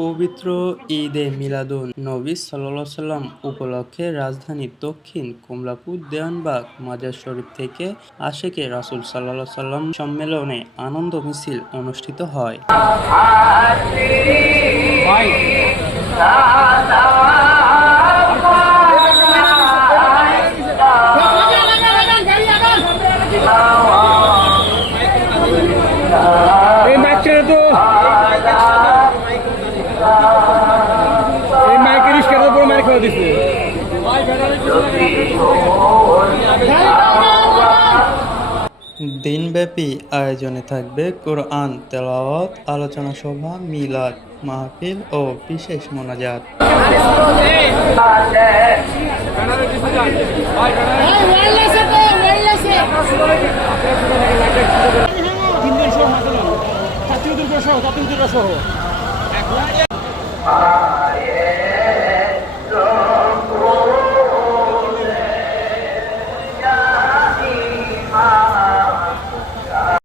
পবিত্র ঈদে মিলাদুন নবী সাল্লাল্লাহু আলাইহি সাল্লাম উপলক্ষে রাজধানীর দক্ষিণ কমলাপুর দেওয়ানবাগ মাজার শরীফ থেকে আশেকে রাসূল সাল্লাল্লাহু আলাইহি সাল্লাম সম্মেলনে আনন্দ মিছিল অনুষ্ঠিত হয়। দিনব্যাপী আয়োজনে থাকবে কোরআন তেলাওয়াত, আলোচনা সভা, মিলাদ মাহফিল ও বিশেষ মোনাজাত।